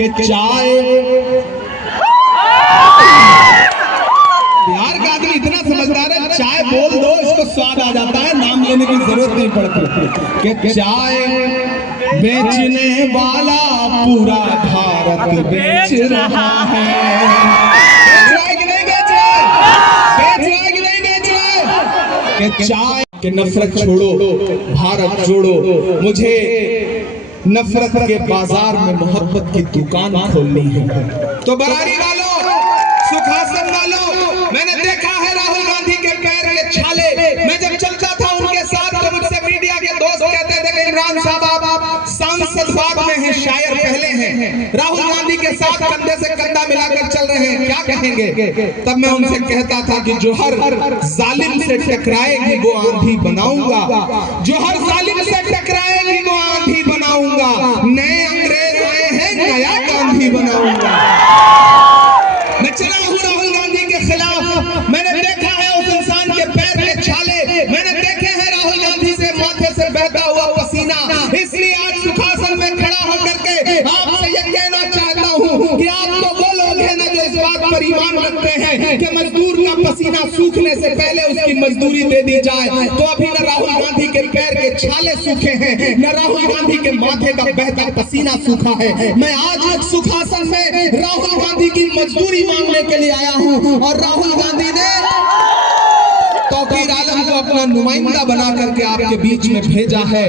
कि चाय, बिहार का आदमी इतना समझदार है, चाय बोल दो इसको स्वाद आ जाता है, नाम लेने की जरूरत नहीं पड़ती। कि चाय बेचने वाला पूरा भारत बेच रहा है। बेच रहा है कि नहीं बेच रहा है? बेच रहा है कि नहीं बेच रहा है? कि चाय कि नफरत छोड़ो भारत जोड़ो, मुझे नफरत के बाजार में मोहब्बत की दुकान खोलनी है। तो बरारी वालों, सुखासन वालों, मैंने देखा है राहुल गांधी के पैर के छाले। मैं जब चलता था उनके साथ तो मुझसे मीडिया के दोस्त कहते थे कि इमरान साहब आप सांसद बाद में हैं, शायर पहले हैं, राहुल गांधी के साथ कंधे से कंधा मिलाकर चल रहे हैं, क्या कहेंगे? तब मैं उनसे कहता था कि जो हर जालिम से टकराएगी वो आंधी बनाऊंगा, जो हर जालिम से टकराएगी वो आंधी बनाऊंगा, नए अंग्रेज आए हैं नया गांधी बनाऊंगा। मैं चला हूं राहुल गांधी के खिलाफ। मैंने देखा है उस इंसान के पैर के छाले, मैंने देखे हैं राहुल गांधी से माथे से बहता हुआ पसीना। इसलिए आज सुखासन में खड़ा होकर के आपसे ये कहना चाहता हूं कि आप तो वो लोग हैं ना जो इस बात पर ईमान रखते हैं कि मजदूर का पसीना सूखने से पहले उसकी मजदूरी दे दी जाए। तो अभी न राहुल गांधी के पैर के छाले सूखे हैं, न राहुल गांधी के माथे का बहता पसीना सूखा है। मैं आज सुखासन में राहुल गांधी की मजदूरी मांगने के लिए आया हूं और राहुल गांधी ने तौकीर आलम को अपना नुमाइंदा बना करके आपके बीच में भेजा है।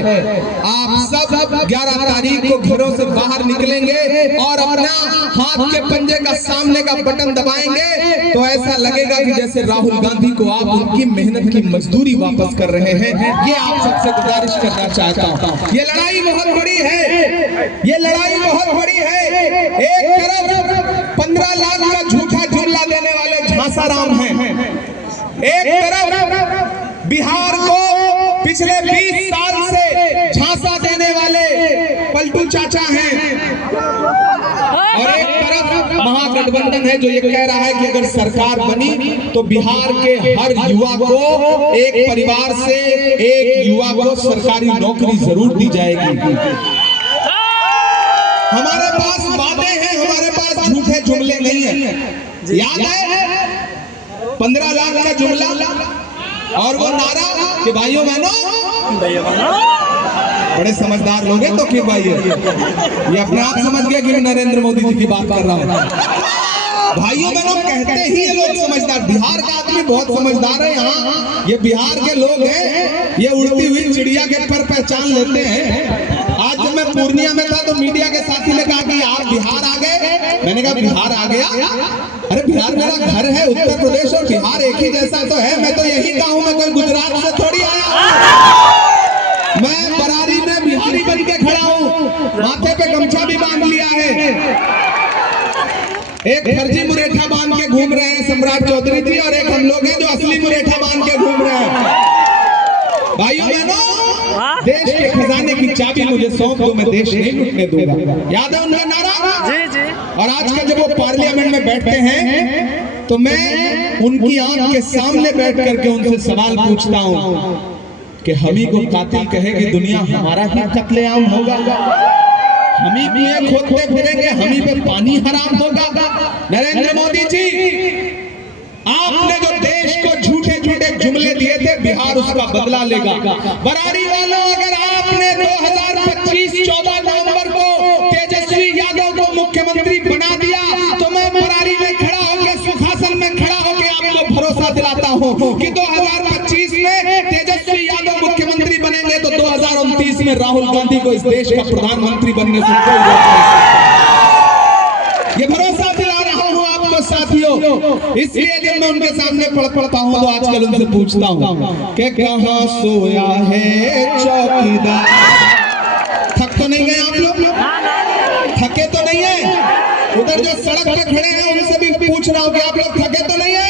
आप सब 11 तारीख को घरों से बाहर निकलेंगे और अपना हाथ के पंजे का सामने का बटन दबाएंगे तो ऐसा लगेगा कि जैसे राहुल गांधी को आप उनकी मेहनत की मजदूरी वापस कर रहे हैं। ये आप सबसे गुजारिश करना चाहता हूँ। ये लड़ाई बहुत बड़ी है, ये लड़ाई बहुत बड़ी है। एक तरफ 15 लाख का झूठा जुमला देने वाले झांसाराम हैं, एक तरफ बिहार को पिछले 20 साल से झांसा देने वाले पलटू चाचा हैं, और एक तरफ महागठबंधन है जो ये कह रहा है कि अगर सरकार बनी तो बिहार के हर युवा को, एक परिवार से एक युवा को सरकारी नौकरी जरूर दी जाएगी। हमारे पास वादे हैं, हमारे पास झूठे जुमले नहीं है। याद है 15 लाख का जुमला और वो नारा कि भाइयों बहनों, बड़े समझदार लोग हैं तो क्यों भाई, ये अपने आप समझ गया कि मैं नरेंद्र मोदी जी की बात कर रहा हूँ। भाइयों बहनों कहते ही ये लोग समझदार, बिहार का आदमी बहुत समझदार है। यहाँ ये बिहार के लोग हैं, ये उड़ती हुई चिड़िया के पर पहचान लेते हैं। आज जब मैं पूर्णिया में था तो मीडिया के साथी ने कहा कि आप बिहार आ गए। मैंने कहा बिहार आ गया? अरे बिहार मेरा घर है, उत्तर प्रदेश और बिहार एक ही जैसा तो है। मैं तो यही का हूं, मैं कोई गुजरात से थोड़ी आया हूं। मैं बरारी में बिहारी बन के खड़ा हूं, माथे पे गमछा भी बांध लिया है। एक फर्जी मुरेठा बांध के घूम रहे हैं सम्राट चौधरी जी, और एक हम लोग हैं जो असली मुरेठा बांध के घूम रहे हैं। भाइयों बहनों, देश के खजाने की चाबी मुझे सौंप दो, मैं देश नहीं लूटने दूंगा। याद है उनका नारा? जी जी। और आजकल जब वो पार्लियामेंट में बैठते हैं तो मैं उनकी आंख के सामने बैठ करके उनसे सवाल पूछता हूं कि हम ही को कातिल कहेगी दुनिया, हमारा ही कत्लेआम होगा, हम ही कुएं खोदते फिरेंगे, हम ही पे पानी हराम होगा। नरेंद्र मोदी जी, आपने जो देश को झूठे झूठे जुमले दिए थे, बिहार उसका बदला लेगा। बरारी वालों, अगर आपने 2025-14 नवंबर को तेजस्वी यादव को मुख्यमंत्री बना दिया तो मैं बरारी में खड़ा होकर, सुखासन में खड़ा होकर आपको भरोसा दिलाता हूं कि 2025 में तेजस्वी यादव मुख्यमंत्री बनेंगे तो 2029 में राहुल गांधी को इस देश का प्रधानमंत्री बनने से कोई रोक नहीं सकता। ये भरोसा दिला रहा हूं आपको साथियों। इसलिए जब मैं उनके सामने पढ़ता हूं तो आजकल उनसे पूछता हूं कि कहां सोया है चौकीदार। थक तो नहीं गए आप लोग? थके तो नहीं है? उधर जो सड़क पे खड़े हैं उनसे भी पूछ रहा हूं कि आप लोग थके तो नहीं है?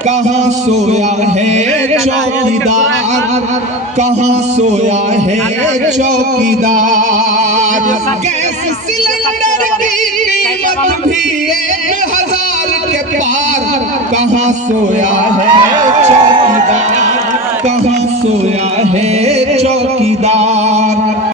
कहां सोया है चौकीदार, कहां सोया है चौकीदार। गैस सिलेंडर की कीमत भी 1000 के पार, कहां सोया है चौकीदार, कहां सोया है चौकीदार।